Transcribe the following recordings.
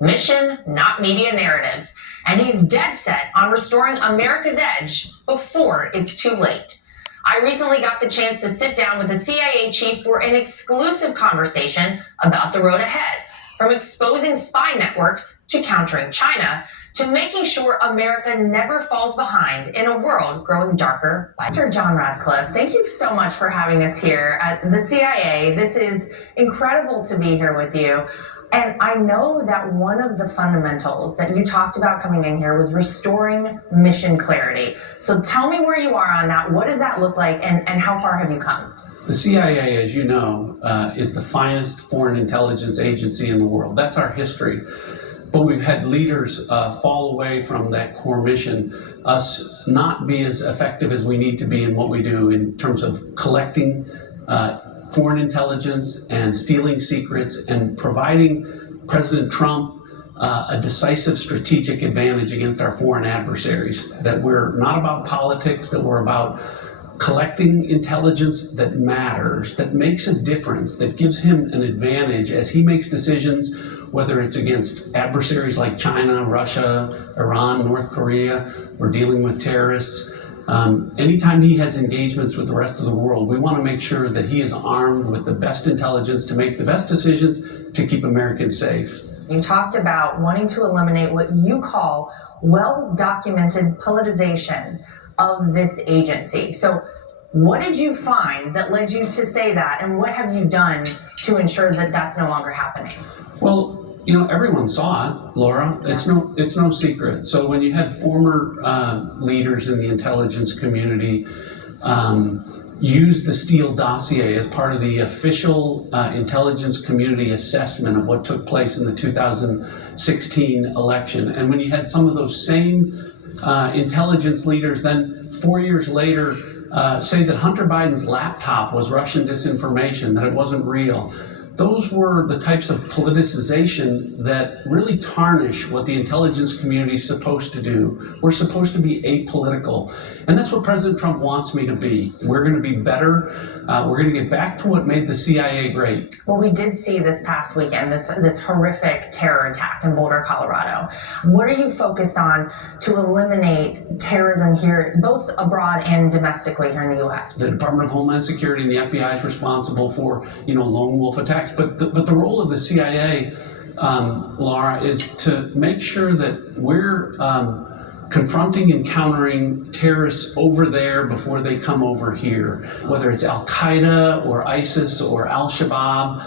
Mission, not media narratives. And he's dead set on restoring America's edge before it's too late. I recently got the chance to sit down with the CIA chief for an exclusive conversation about the road ahead, from exposing spy networks to countering China to making sure America never falls behind in a world growing darker. Dr. John Radcliffe, thank you so much for having us here at the CIA. This is incredible to be here with you. And I know that one of the fundamentals that you talked about coming in here was restoring mission clarity. So tell me where you are on that. What does that look like, and how far have you come? The CIA, as you know, is the finest foreign intelligence agency in the world. That's our history. But we've had leaders fall away from that core mission, us not be as effective as we need to be in what we do in terms of collecting foreign intelligence and stealing secrets and providing President Trump a decisive strategic advantage against our foreign adversaries. That we're not about politics, that we're about collecting intelligence that matters, that makes a difference, that gives him an advantage as he makes decisions, whether it's against adversaries like China, Russia, Iran, North Korea, or dealing with terrorists. Anytime he has engagements with the rest of the world, we want to make sure that he is armed with the best intelligence to make the best decisions to keep Americans safe. You talked about wanting to eliminate what you call well-documented politicization of this agency. So what did you find that led you to say that, and what have you done to ensure that that's no longer happening? Well, you know, everyone saw it, Laura. It's no secret. So when you had former leaders in the intelligence community use the Steele dossier as part of the official intelligence community assessment of what took place in the 2016 election, and when you had some of those same intelligence leaders then 4 years later say that Hunter Biden's laptop was Russian disinformation, that it wasn't real. Those were the types of politicization that really tarnish what the intelligence community is supposed to do. We're supposed to be apolitical. And that's what President Trump wants me to be. We're going to be better. We're going to get back to what made the CIA great. Well, we did see this past weekend, this horrific terror attack in Boulder, Colorado. What are you focused on to eliminate terrorism here, both abroad and domestically here in the U.S.? The Department of Homeland Security and the FBI is responsible for, lone wolf attacks. But the role of the CIA, Laura, is to make sure that we're confronting and countering terrorists over there before they come over here, whether it's Al-Qaeda or ISIS or Al-Shabaab.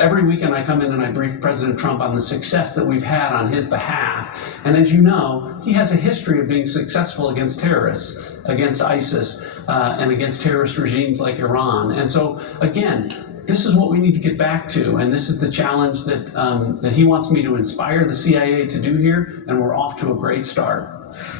Every weekend I come in and I brief President Trump on the success that we've had on his behalf. And as you know, he has a history of being successful against terrorists, against ISIS, and against terrorist regimes like Iran. And so, again, this is what we need to get back to, and this is the challenge that he wants me to inspire the CIA to do here, and we're off to a great start.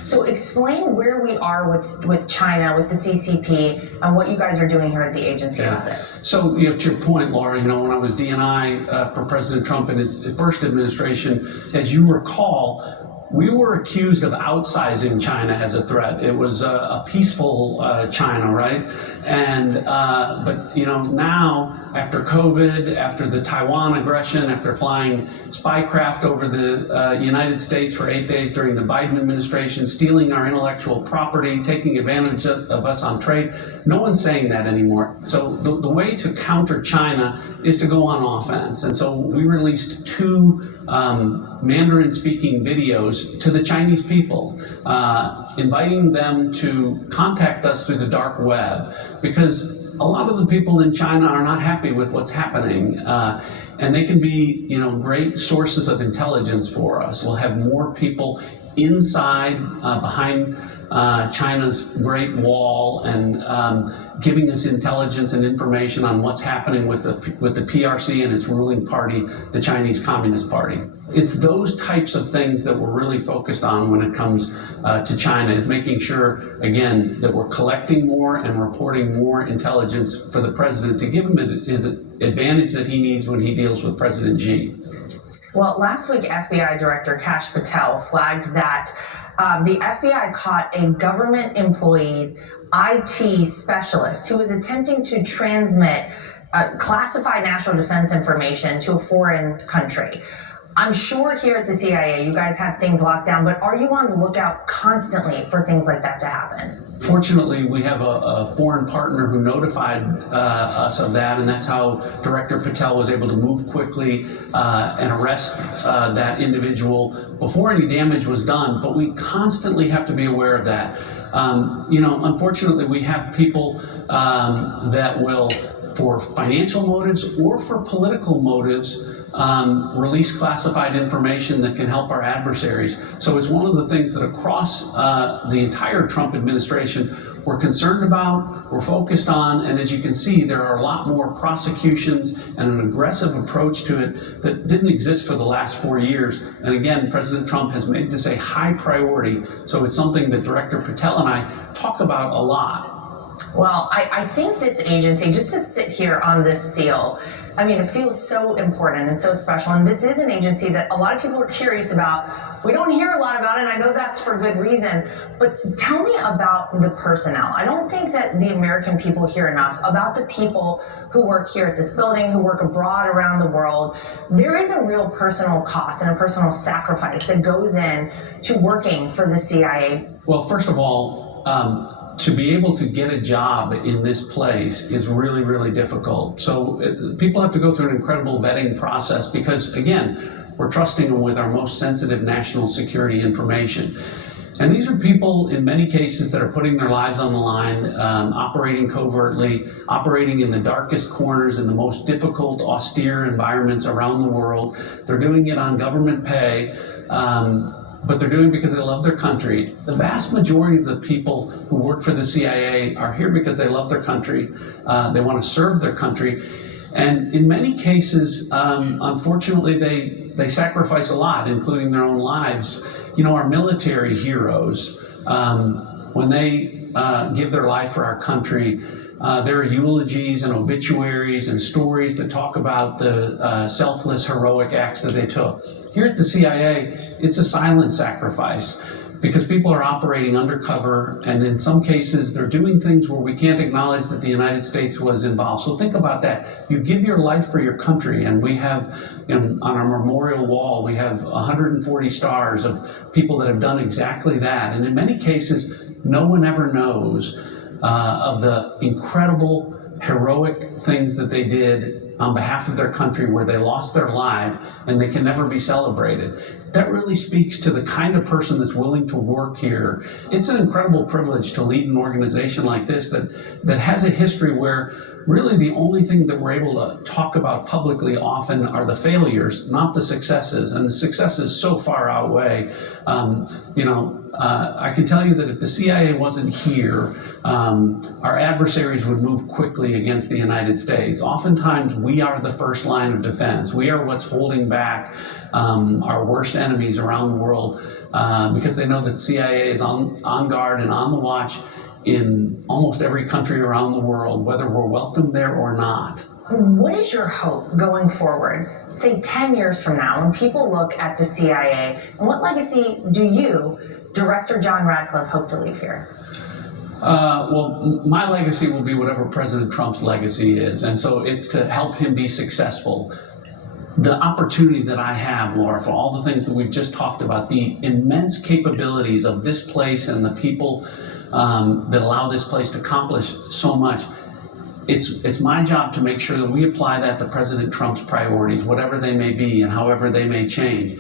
So explain where we are with China, with the CCP, and what you guys are doing here at the agency with it. So, to your point, Laura, when I was DNI for President Trump in his first administration, as you recall, we were accused of outsizing China as a threat. It was a peaceful China, right? And but now, after COVID, after the Taiwan aggression, after flying spycraft over the United States for 8 days during the Biden administration, stealing our intellectual property, taking advantage of us on trade, no one's saying that anymore. So the way to counter China is to go on offense. And so we released 2 Mandarin-speaking videos to the Chinese people, inviting them to contact us through the dark web, because a lot of the people in China are not happy with what's happening, and they can be, great sources of intelligence for us. We'll have more people inside, behind China's Great Wall, and giving us intelligence and information on what's happening with the PRC and its ruling party, the Chinese Communist Party. It's those types of things that we're really focused on when it comes to China, is making sure, again, that we're collecting more and reporting more intelligence for the president to give him his advantage that he needs when he deals with President Xi. Well, last week, FBI Director Kash Patel flagged that the FBI caught a government employed IT specialist who was attempting to transmit classified national defense information to a foreign country. I'm sure here at the CIA, you guys have things locked down, but are you on the lookout constantly for things like that to happen? Fortunately, we have a foreign partner who notified us of that, and that's how Director Patel was able to move quickly and arrest that individual before any damage was done. But we constantly have to be aware of that. Unfortunately, we have people that will, for financial motives or for political motives, release classified information that can help our adversaries. So it's one of the things that across the entire Trump administration we're concerned about, we're focused on, and as you can see, there are a lot more prosecutions and an aggressive approach to it that didn't exist for the last 4 years. And again, President Trump has made this a high priority, so it's something that Director Patel and I talk about a lot. Well, I think this agency, just to sit here on this seal, I mean, it feels so important and so special. And this is an agency that a lot of people are curious about. We don't hear a lot about it, and I know that's for good reason. But tell me about the personnel. I don't think that the American people hear enough about the people who work here at this building, who work abroad around the world. There is a real personal cost and a personal sacrifice that goes in to working for the CIA. Well, first of all, to be able to get a job in this place is really, really difficult. So people have to go through an incredible vetting process because, again, we're trusting them with our most sensitive national security information. And these are people, in many cases, that are putting their lives on the line, operating covertly, operating in the darkest corners, in the most difficult, austere environments around the world. They're doing it on government pay. But they're doing it because they love their country. The vast majority of the people who work for the CIA are here because they love their country. They want to serve their country. And in many cases, unfortunately, they sacrifice a lot, including their own lives. You know, our military heroes, when they give their life for our country, there are eulogies and obituaries and stories that talk about the selfless, heroic acts that they took. Here at the CIA, it's a silent sacrifice because people are operating undercover, and in some cases, they're doing things where we can't acknowledge that the United States was involved. So think about that. You give your life for your country, and we have, on our memorial wall, we have 140 stars of people that have done exactly that. And in many cases, no one ever knows of the incredible, heroic things that they did on behalf of their country where they lost their life and they can never be celebrated. That really speaks to the kind of person that's willing to work here. It's an incredible privilege to lead an organization like this that has a history where really the only thing that we're able to talk about publicly often are the failures, not the successes. And the successes so far outweigh. I can tell you that if the CIA wasn't here, our adversaries would move quickly against the United States. Oftentimes, we are the first line of defense. We are what's holding back our worst enemies around the world because they know that the CIA is on guard and on the watch in almost every country around the world, whether we're welcome there or not. What is your hope going forward, say 10 years from now, when people look at the CIA, and what legacy do you, Director John Ratcliffe, hope to leave here? Well, my legacy will be whatever President Trump's legacy is, and so it's to help him be successful. The opportunity that I have, Laura, for all the things that we've just talked about, the immense capabilities of this place and the people that allow this place to accomplish so much, it's my job to make sure that we apply that to President Trump's priorities, whatever they may be and however they may change.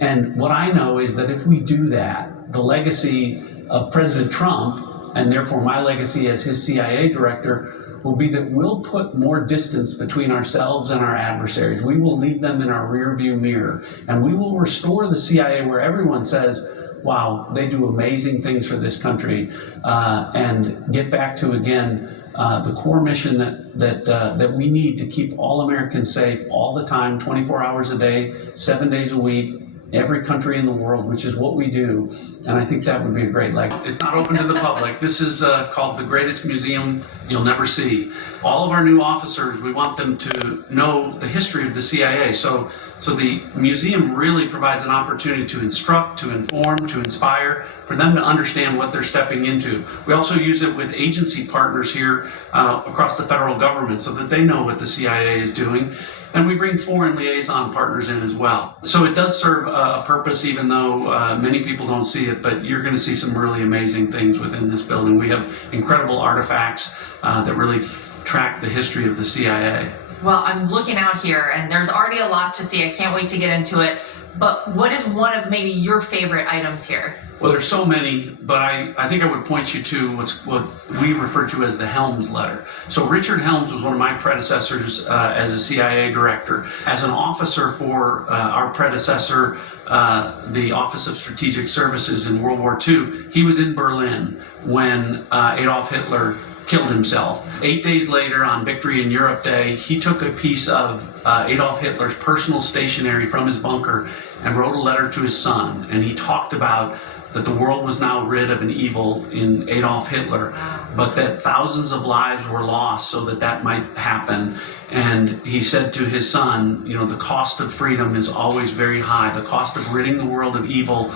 And what I know is that if we do that, the legacy of President Trump, and therefore my legacy as his CIA director, will be that we'll put more distance between ourselves and our adversaries. We will leave them in our rearview mirror, and we will restore the CIA where everyone says, wow, they do amazing things for this country, and get back to, again, the core mission that we need to keep all Americans safe all the time, 24 hours a day, 7 days a week, every country in the world, which is what we do. And I think that would be a great legacy. It's not open to the public. This is called the greatest museum you'll never see. All of our new officers, we want them to know the history of the CIA. So So the museum really provides an opportunity to instruct, to inform, to inspire, for them to understand what they're stepping into. We also use it with agency partners here across the federal government so that they know what the CIA is doing. And we bring foreign liaison partners in as well. So it does serve a purpose, even though many people don't see it, but you're going to see some really amazing things within this building. We have incredible artifacts that really track the history of the CIA. Well, I'm looking out here and there's already a lot to see. I can't wait to get into it. But what is one of maybe your favorite items here? Well, there's so many, but I think I would point you to what we refer to as the Helms letter. So Richard Helms was one of my predecessors as a CIA director. As an officer for our predecessor, the Office of Strategic Services in World War II, he was in Berlin when Adolf Hitler killed himself. 8 days later, on Victory in Europe Day, he took a piece of Adolf Hitler's personal stationery from his bunker and wrote a letter to his son. And he talked about that the world was now rid of an evil in Adolf Hitler, but that thousands of lives were lost so that that might happen. And he said to his son, you know, the cost of freedom is always very high. The cost of ridding the world of evil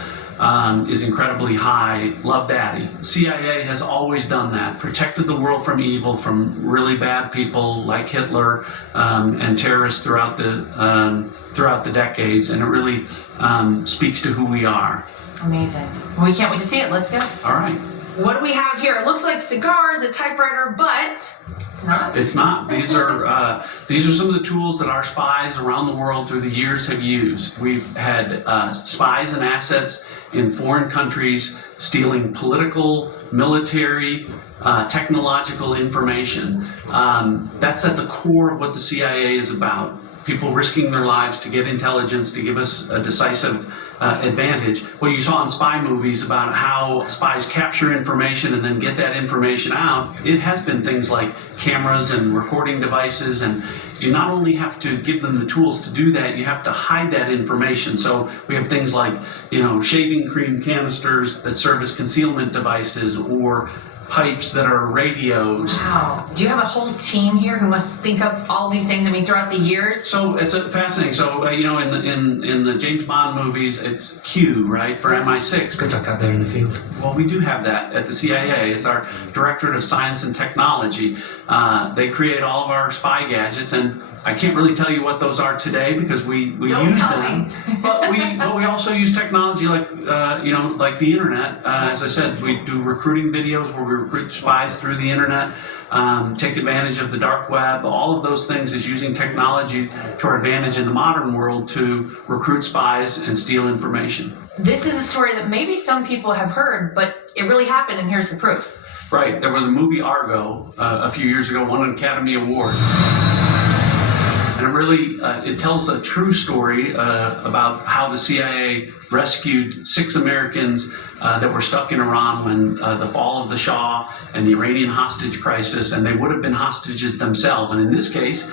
is incredibly high. Love, Daddy. CIA has always done that, protected the world from evil, from really bad people like Hitler and terrorists throughout the decades, and it really speaks to who we are. Amazing. Well, we can't wait to see it. Let's go. All right. What do we have here? It looks like cigars, a typewriter, but it's not. It's not. These are some of the tools that our spies around the world through the years have used. We've had spies and assets in foreign countries stealing political, military, technological information. That's at the core of what the CIA is about. People risking their lives to get intelligence, to give us a decisive advantage. What you saw in spy movies about how spies capture information and then get that information out, it has been things like cameras and recording devices, and you not only have to give them the tools to do that, you have to hide that information. So we have things like, you know, shaving cream canisters that serve as concealment devices, or pipes that are radios. Wow. Do you have a whole team here who must think up all these things, I mean, throughout the years? So it's fascinating. So, you know, in the James Bond movies, it's Q, right, for MI6. Good luck out there in the field. Well, we do have that at the CIA. It's our Directorate of Science and Technology. They create all of our spy gadgets, and I can't really tell you what those are today because we use them. but we also use technology like like the internet. As I said, we do recruiting videos where we recruit spies through the internet, take advantage of the dark web. All of those things is using technology to our advantage in the modern world to recruit spies and steal information. This is a story that maybe some people have heard, but it really happened, and here's the proof. Right. There was a movie, Argo, a few years ago, won an Academy Award. And it really, it tells a true story about how the CIA rescued 6 Americans that were stuck in Iran when the fall of the Shah and the Iranian hostage crisis, and they would have been hostages themselves. And in this case,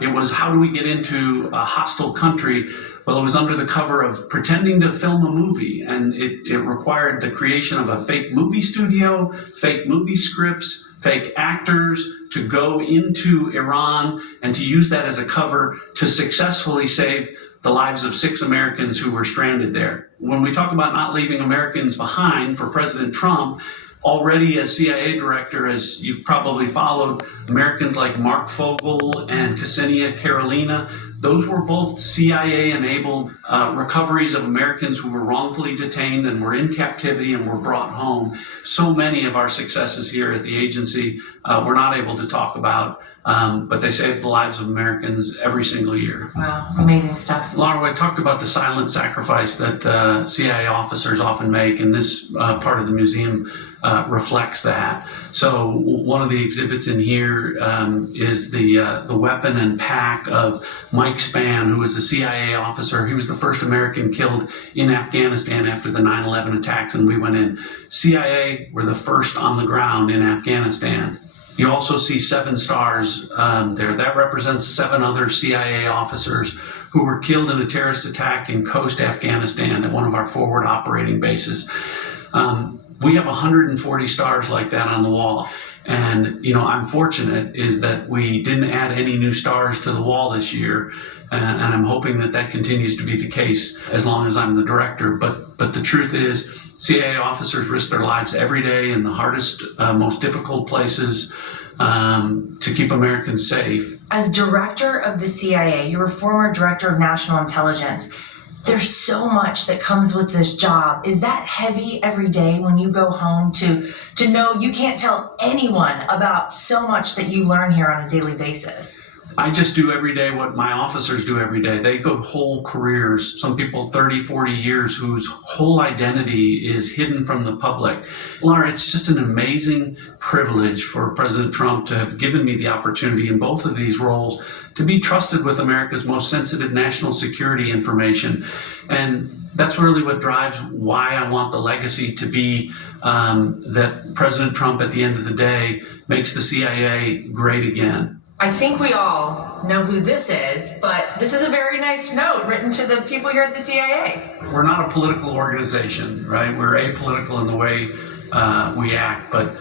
it was, how do we get into a hostile country? Well, it was under the cover of pretending to film a movie, and it required the creation of a fake movie studio, fake movie scripts, fake actors to go into Iran and to use that as a cover to successfully save the lives of 6 Americans who were stranded there. When we talk about not leaving Americans behind for President Trump, already as CIA director, as you've probably followed, Americans like Mark Fogel and Ksenia Karolina, those were both CIA-enabled recoveries of Americans who were wrongfully detained and were in captivity and were brought home. So many of our successes here at the agency we're not able to talk about, but they saved the lives of Americans every single year. Wow, amazing stuff. Lara, I talked about the silent sacrifice that CIA officers often make, and this part of the museum reflects that. So one of the exhibits in here is the weapon and pack of Mike Spann, who was a CIA officer. He was the first American killed in Afghanistan after the 9/11 attacks, and we went in. CIA were the first on the ground in Afghanistan. You also see 7 stars there. That represents 7 other CIA officers who were killed in a terrorist attack in Khost, Afghanistan, at one of our forward operating bases. We have 140 stars like that on the wall. And, I'm fortunate is that we didn't add any new stars to the wall this year. And I'm hoping that that continues to be the case as long as I'm the director. But the truth is, CIA officers risk their lives every day in the hardest, most difficult places to keep Americans safe. As director of the CIA, you're a former director of national intelligence. There's so much that comes with this job. Is that heavy every day when you go home to know you can't tell anyone about so much that you learn here on a daily basis? I just do every day what my officers do every day. They go whole careers, some people 30, 40 years, whose whole identity is hidden from the public. Lara, it's just an amazing privilege for President Trump to have given me the opportunity in both of these roles to be trusted with America's most sensitive national security information. And that's really what drives why I want the legacy to be that President Trump, at the end of the day, makes the CIA great again. I think we all know who this is, but this is a very nice note written to the people here at the CIA. We're not a political organization, right? We're apolitical in the way we act, but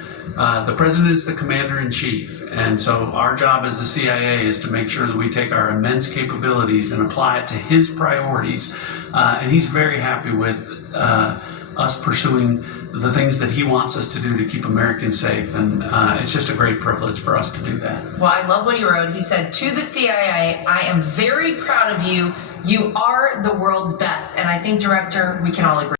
the president is the commander-in-chief. And so our job as the CIA is to make sure that we take our immense capabilities and apply it to his priorities. And he's very happy with us pursuing the things that he wants us to do to keep Americans safe. And it's just a great privilege for us to do that. Well, I love what he wrote. He said, to the CIA, I am very proud of you. You are the world's best. And I think, Director, we can all agree.